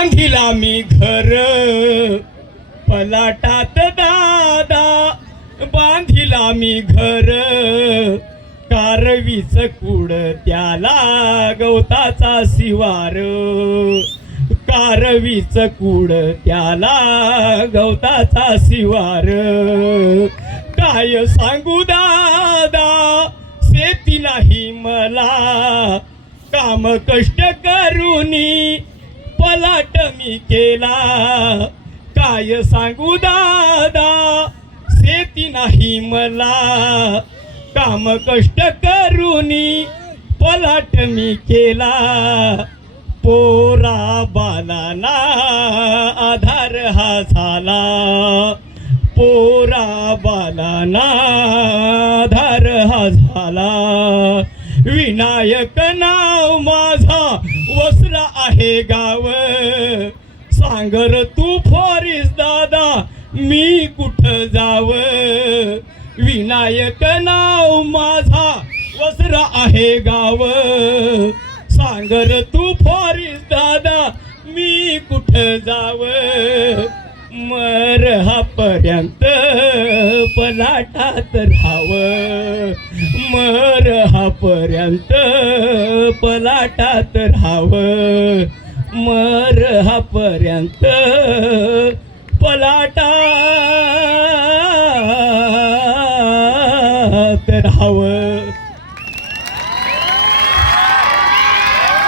बांधिला मी घर पलाटात दादा, बांधिला मी घर कारवीच कूड त्याला गवताचा शिवार, कारवीच कूड त्याला गवताचा शिवार. काय सांगू दादा शेती नाही मला, काम कष्ट करूनी पलाट मी केला. काय सांगू दादा शेती नाही मला, काम कष्ट करूनी पलाट मी केला. पोरा बालाला आधार हा झाला, पोरा बालाला आधार हा झाला. विनायक नाव माझा वसला आहे गाव, सांगर तू फॉरिस दादा मी कुठं जाव. विनायक नाव माझा वसरा आहे गाव, सांगर तू फॉरिस दादा मी कुठं जाव. मरहापर्यंत पलाटात राहाव, मरहापर्यंत पलाटात राहाव, मरहापर्यंत पलाटात राहाव.